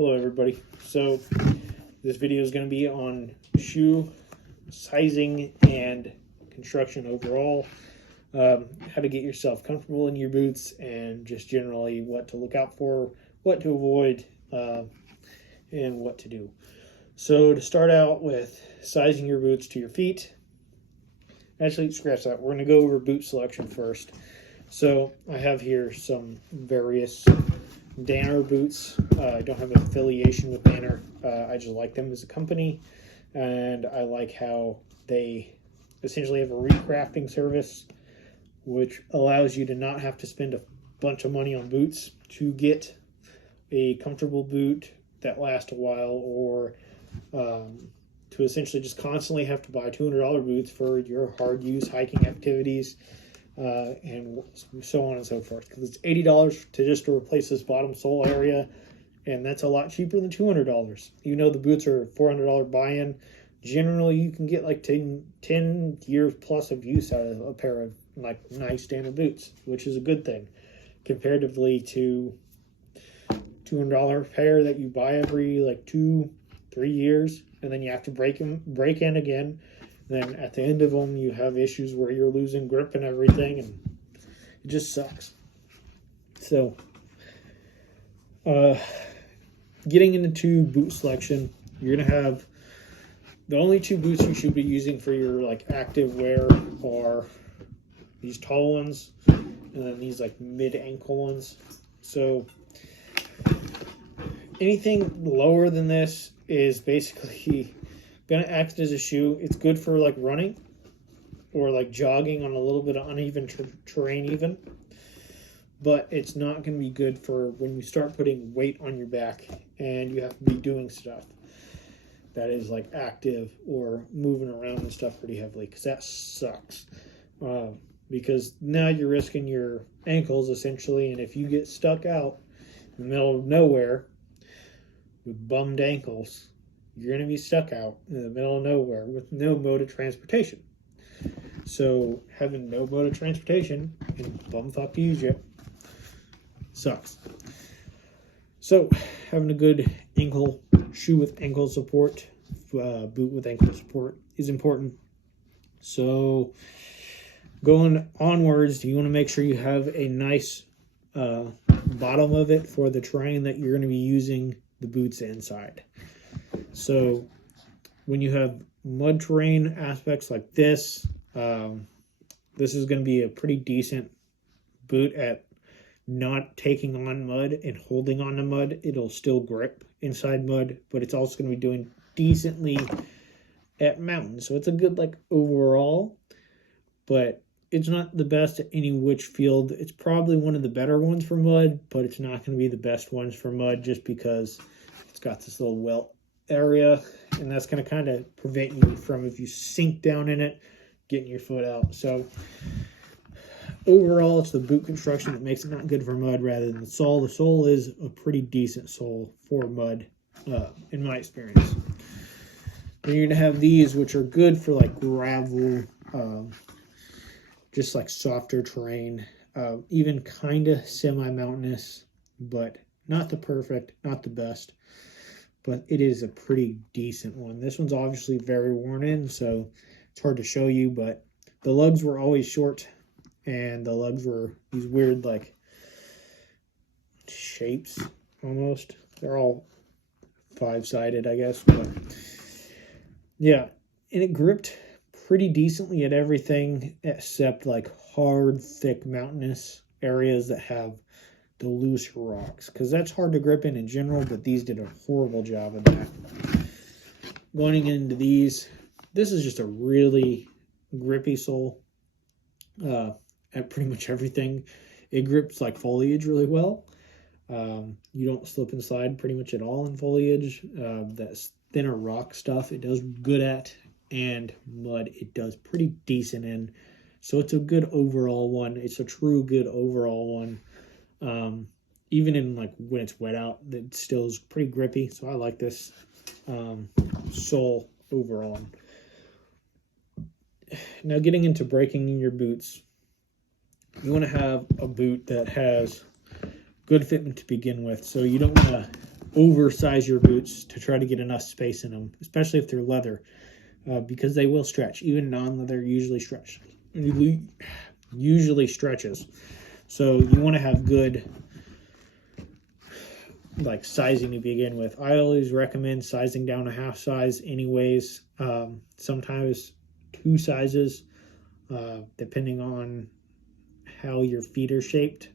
Hello everybody. So this video is going to be on shoe sizing and construction overall, how to get yourself comfortable in your boots, and just generally what to look out for, what to avoid, and what to do. So to start out with sizing your boots to your feet, actually scratch that, we're going to go over boot selection first. So I have here some various Danner boots. I don't have an affiliation with Danner. I just like them as a company, and I like how they essentially have a recrafting service, which allows you to not have to spend a bunch of money on boots to get a comfortable boot that lasts a while, or to essentially just constantly have to buy $200 boots for your hard use hiking activities. And so on and so forth, because it's $80 to replace this bottom sole area, and that's a lot cheaper than $200. Even though the boots are $400 buy-in, generally you can get like 10 years plus of use out of a pair of like nice Danner boots, which is a good thing comparatively to $200 pair that you buy every like 2-3 years, and then you have to break in again. Then at the end of them, you have issues where you're losing grip and everything, and it just sucks. So, getting into boot selection, you're gonna have the only two boots you should be using for your like active wear are these tall ones, and then these like mid-ankle ones. So anything lower than this is basically gonna act as a shoe. It's good for like running or like jogging on a little bit of uneven terrain even, but it's not gonna be good for when you start putting weight on your back and you have to be doing stuff that is like active or moving around and stuff pretty heavily, because that sucks. Because now you're risking your ankles essentially, and if you get stuck out in the middle of nowhere with bummed ankles, you're going to be stuck out in the middle of nowhere with no mode of transportation. So having no mode of transportation and bumfuck you sucks. So having a good ankle shoe with ankle support, boot with ankle support is important. So going onwards, you want to make sure you have a nice bottom of it for the terrain that you're going to be using the boots inside. So when you have mud terrain aspects like this, this is going to be a pretty decent boot at not taking on mud and holding on to mud. It'll still grip inside mud, but it's also going to be doing decently at mountains. So it's a good like overall, but it's not the best at any which field. It's probably one of the better ones for mud, but it's not going to be the best ones for mud just because it's got this little welt area, and that's going to kind of prevent you from, if you sink down in it, getting your foot out. So overall, it's the boot construction that makes it not good for mud rather than the sole. The sole is a pretty decent sole for mud, in my experience. Then you're going to have these, which are good for like gravel, just like softer terrain, even kind of semi-mountainous, but not the perfect, not the best. But it is a pretty decent one. This one's obviously very worn in, so it's hard to show you, but the lugs were always short, and the lugs were these weird like shapes almost. They're all 5-sided, I guess, but yeah, and it gripped pretty decently at everything except like hard, thick, mountainous areas that have the loose rocks, because that's hard to grip in general, but these did a horrible job of that. Going into these, this is just a really grippy sole at pretty much everything. It grips like foliage really well. You don't slip and slide pretty much at all in foliage. That's thinner rock stuff it does good at, and mud it does pretty decent in. So it's a good overall one. It's a true good overall one. Even in like when it's wet out, it still is pretty grippy. So I like this sole overall. Now getting into breaking in your boots, you want to have a boot that has good fitment to begin with. So you don't want to oversize your boots to try to get enough space in them, especially if they're leather, because they will stretch. Even non-leather usually stretches. So you want to have good like sizing to begin with. I always recommend sizing down a half size anyways, sometimes 2 sizes, depending on how your feet are shaped.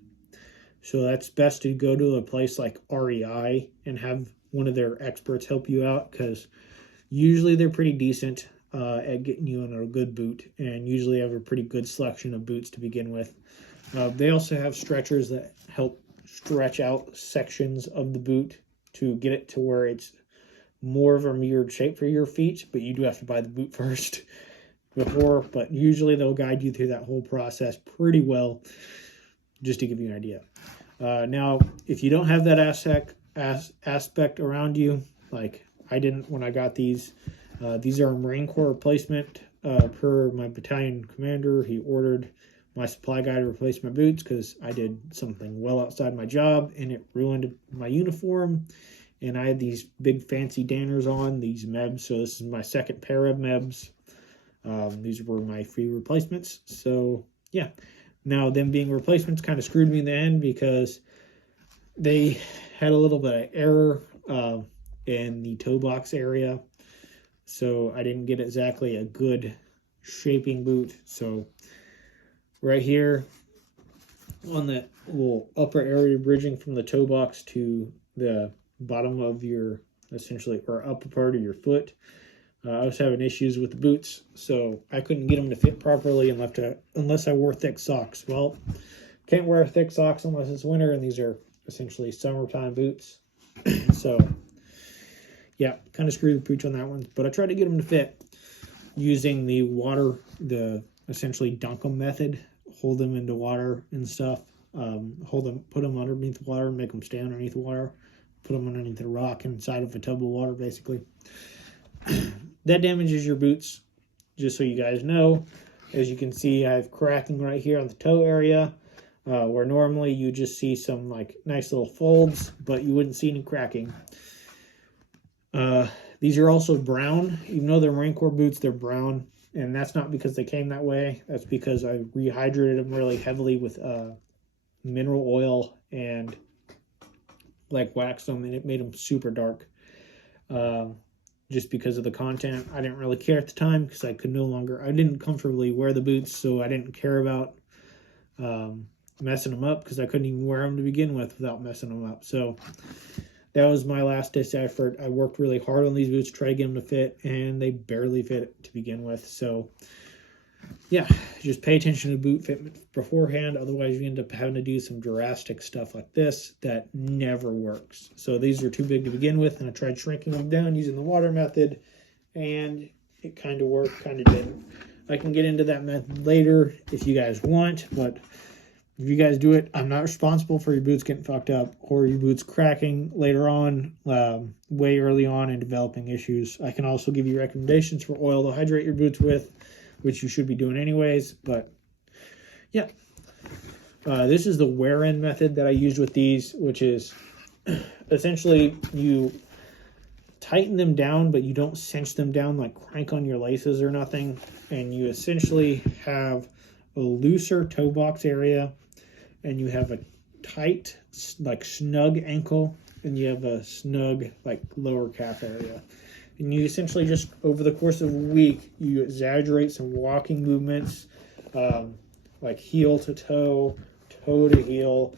So that's best to go to a place like REI and have one of their experts help you out, because usually they're pretty decent at getting you in a good boot, and usually have a pretty good selection of boots to begin with. They also have stretchers that help stretch out sections of the boot to get it to where it's more of a mirrored shape for your feet, but you do have to buy the boot first but usually they'll guide you through that whole process pretty well, just to give you an idea. Now, if you don't have that aspect around you, like I didn't when I got these are a Marine Corps replacement per my battalion commander. He ordered my supply guy to replace my boots because I did something well outside my job and it ruined my uniform. And I had these big fancy Danners on, these Mebs. So this is my second pair of Mebs. These were my free replacements. So yeah, now them being replacements kind of screwed me in the end because they had a little bit of error in the toe box area. So I didn't get exactly a good shaping boot. So right here on the little upper area bridging from the toe box to the bottom of your essentially or upper part of your foot, I was having issues with the boots, so I couldn't get them to fit properly unless I wore thick socks. Well, can't wear thick socks unless it's winter, and these are essentially summertime boots. So yeah, kind of screwed the pooch on that one, but I tried to get them to fit using the essentially dunk them method. Hold them into water and stuff. Put them underneath the water, make them stay underneath the water. Put them underneath a rock inside of a tub of water, basically. That damages your boots, just so you guys know. As you can see, I have cracking right here on the toe area, where normally you just see some like nice little folds, but you wouldn't see any cracking. These are also brown. Even though they're Marine Corps boots, they're brown. And that's not because they came that way. That's because I rehydrated them really heavily with mineral oil and like waxed them, and it made them super dark. Just because of the content. I didn't really care at the time because I didn't comfortably wear the boots, so I didn't care about messing them up because I couldn't even wear them to begin with without messing them up. So that was my last ditch effort. I worked really hard on these boots to try to get them to fit, and they barely fit to begin with. So yeah, just pay attention to boot fitment beforehand. Otherwise, you end up having to do some drastic stuff like this that never works. So these were too big to begin with, and I tried shrinking them down using the water method, and it kind of worked, kind of didn't. I can get into that method later if you guys want, but if you guys do it, I'm not responsible for your boots getting fucked up or your boots cracking later on, way early on and developing issues. I can also give you recommendations for oil to hydrate your boots with, which you should be doing anyways. But yeah, this is the wear-in method that I used with these, which is essentially you tighten them down, but you don't cinch them down, like crank on your laces or nothing. And you essentially have a looser toe box area, and you have a tight, like snug ankle, and you have a snug, like lower calf area. And you essentially just, over the course of a week, you exaggerate some walking movements, like heel to toe, toe to heel,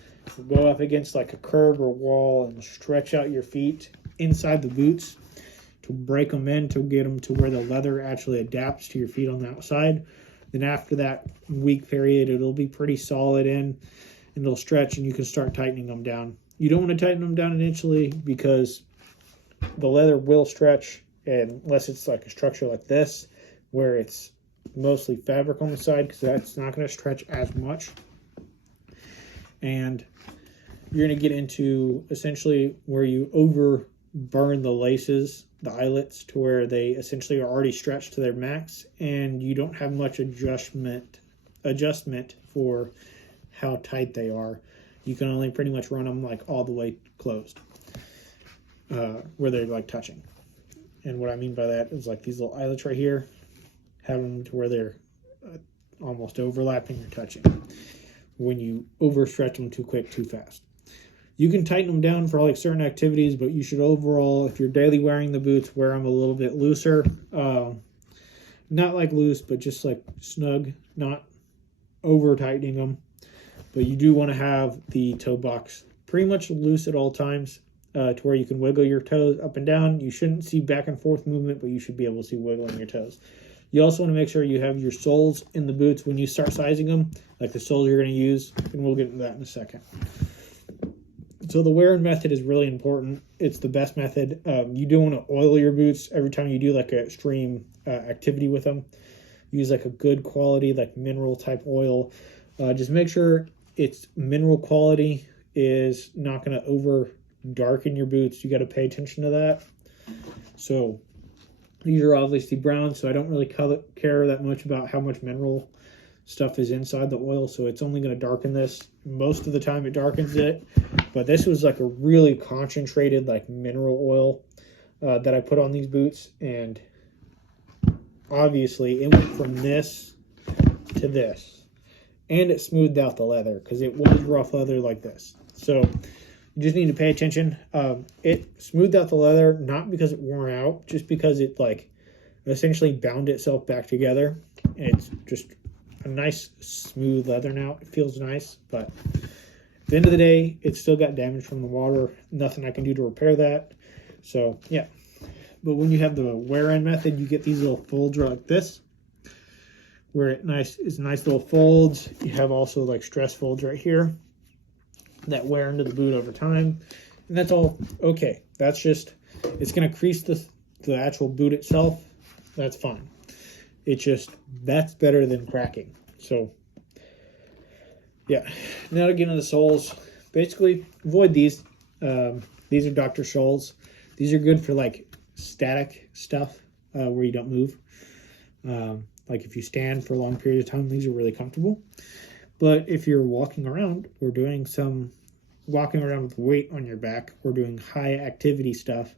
go up against like a curb or wall and stretch out your feet inside the boots to break them in, to get them to where the leather actually adapts to your feet on the outside. Then after that week period, it'll be pretty solid in, and it'll stretch, and you can start tightening them down. You don't want to tighten them down initially because the leather will stretch, and unless it's like a structure like this, where it's mostly fabric on the side, because that's not going to stretch as much. And you're going to get into essentially where you over burn the laces, the eyelets, to where they essentially are already stretched to their max, and you don't have much adjustment for how tight they are. You can only pretty much run them like all the way closed. where they're like touching. And what I mean by that is like these little eyelets right here, have them to where they're almost overlapping or touching. When you overstretch them too quick, too fast. You can tighten them down for like certain activities, but you should overall, if you're daily wearing the boots, wear them a little bit looser. Not like loose, but just like snug, not over tightening them. But you do want to have the toe box pretty much loose at all times, to where you can wiggle your toes up and down. You shouldn't see back and forth movement, but you should be able to see wiggling your toes. You also want to make sure you have your soles in the boots when you start sizing them, like the soles you're going to use, and we'll get into that in a second. So the wear-in method is really important. It's the best method. You do want to oil your boots every time you do like an extreme activity with them. Use like a good quality, like mineral type oil. Just make sure it's mineral quality, is not going to over darken your boots. You got to pay attention to that. So these are obviously brown, so I don't really care that much about how much mineral stuff is inside the oil, so it's only going to darken this. Most of the time it darkens it, but this was like a really concentrated like mineral oil that I put on these boots, and obviously it went from this to this, and it smoothed out the leather because it was rough leather like this. So you just need to pay attention. It smoothed out the leather, not because it wore out, just because it like essentially bound itself back together, and it's just a nice smooth leather now. It feels nice, but at the end of the day, it still got damage from the water. Nothing I can do to repair that. So yeah, but when you have the wear-in method, you get these little folds like this, where it's nice little folds. You have also like stress folds right here that wear into the boot over time, and that's all okay. That's just, it's going to crease the actual boot itself. That's fine. It's just, that's better than cracking. So yeah, now to get into the soles. Basically avoid these. These are Dr. Scholl's. These are good for like static stuff, where you don't move. Like if you stand for a long period of time, these are really comfortable. But if you're walking around or doing some walking around with weight on your back or doing high activity stuff,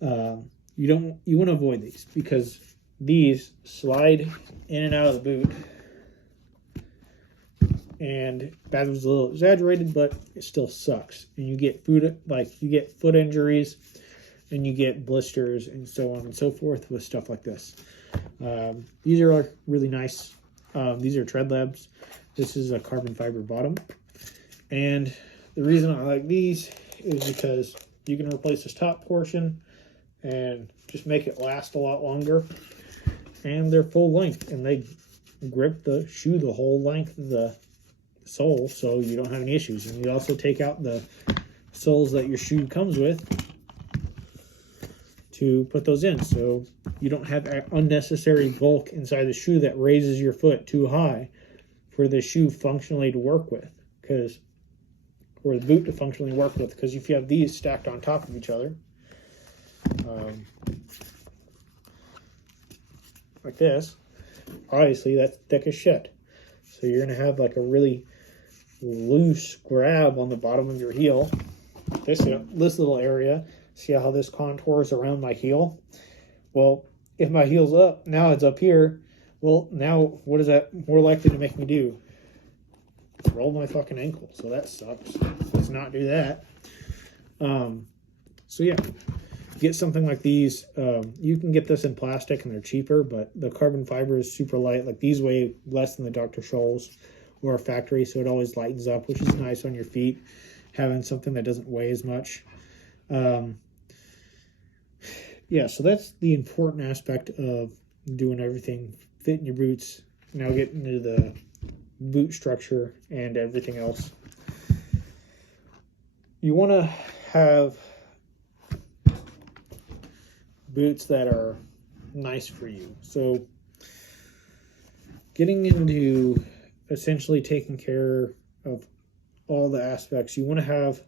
you want to avoid these, because these slide in and out of the boot. And that was a little exaggerated, but it still sucks. And you get foot injuries, and you get blisters and so on and so forth with stuff like this. These are really nice. These are Treadlabs. This is a carbon fiber bottom. And the reason I like these is because you can replace this top portion and just make it last a lot longer. And they're full length, and they grip the shoe the whole length of the sole, so you don't have any issues. And you also take out the soles that your shoe comes with to put those in, so you don't have unnecessary bulk inside the shoe that raises your foot too high for the shoe functionally to work with, or the boot to functionally work with. Because if you have these stacked on top of each other, like this, obviously that's thick as shit. So you're going to have like a really loose grab on the bottom of your heel. This little area, see how this contours around my heel? Well, if my heel's up, now it's up here. Well, now what is that more likely to make me do? Roll my fucking ankle. So that sucks. Let's not do that. So yeah, get something like these. You can get this in plastic and they're cheaper, but the carbon fiber is super light. Like these weigh less than the Dr. Scholl's or a factory, so it always lightens up, which is nice on your feet, having something that doesn't weigh as much. Yeah, so that's the important aspect of doing everything, fitting your boots. Now getting into the boot structure and everything else. You want to have boots that are nice for you. So getting into essentially taking care of all the aspects, you want to have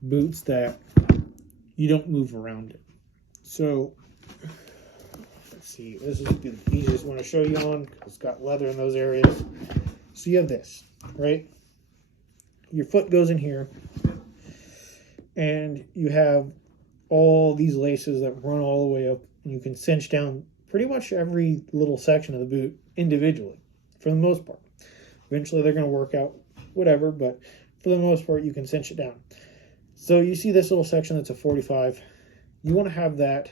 boots that you don't move around in. So let's see, this is the easiest one to show you on because it's got leather in those areas. So you have this, right? Your foot goes in here, and you have all these laces that run all the way up, and you can cinch down pretty much every little section of the boot individually for the most part. Eventually they're going to work out, whatever, but for the most part you can cinch it down. So you see this little section that's a 45. You want to have that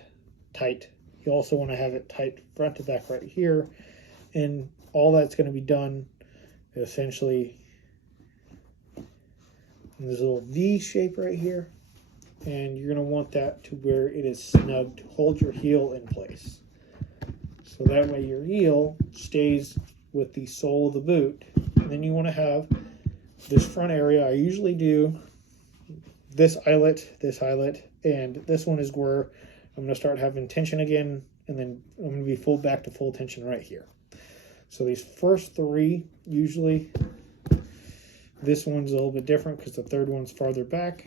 tight. You also want to have it tight front to back right here, and all that's going to be done essentially in this little V shape right here, and you're going to want that to where it is snug to hold your heel in place. So that way your heel stays with the sole of the boot. And then you want to have this front area. I usually do this eyelet, and this one is where I'm going to start having tension again, and then I'm going to be full back to full tension right here. So these first three, usually this one's a little bit different because the third one's farther back,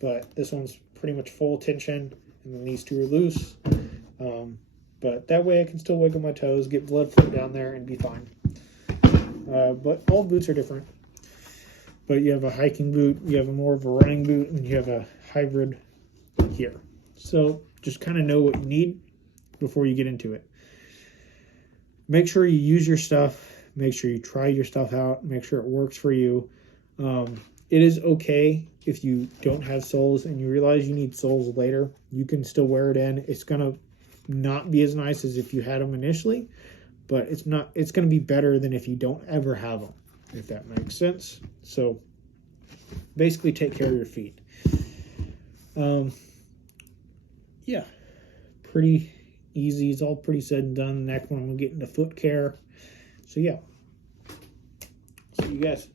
but this one's pretty much full tension, and then these two are loose. But that way I can still wiggle my toes, get blood flow down there, and be fine. But all boots are different. But you have a hiking boot, you have a more of a running boot, and you have a hybrid here. So just kind of know what you need before you get into it. Make sure you use your stuff. Make sure you try your stuff out. Make sure it works for you. It is okay if you don't have soles and you realize you need soles later. You can still wear it in. It's going to not be as nice as if you had them initially, but it's going to be better than if you don't ever have them, if that makes sense. So basically take care of your feet. Yeah, pretty easy. It's all pretty said and done. Next one, I'm going to get into foot care. So yeah, see you guys.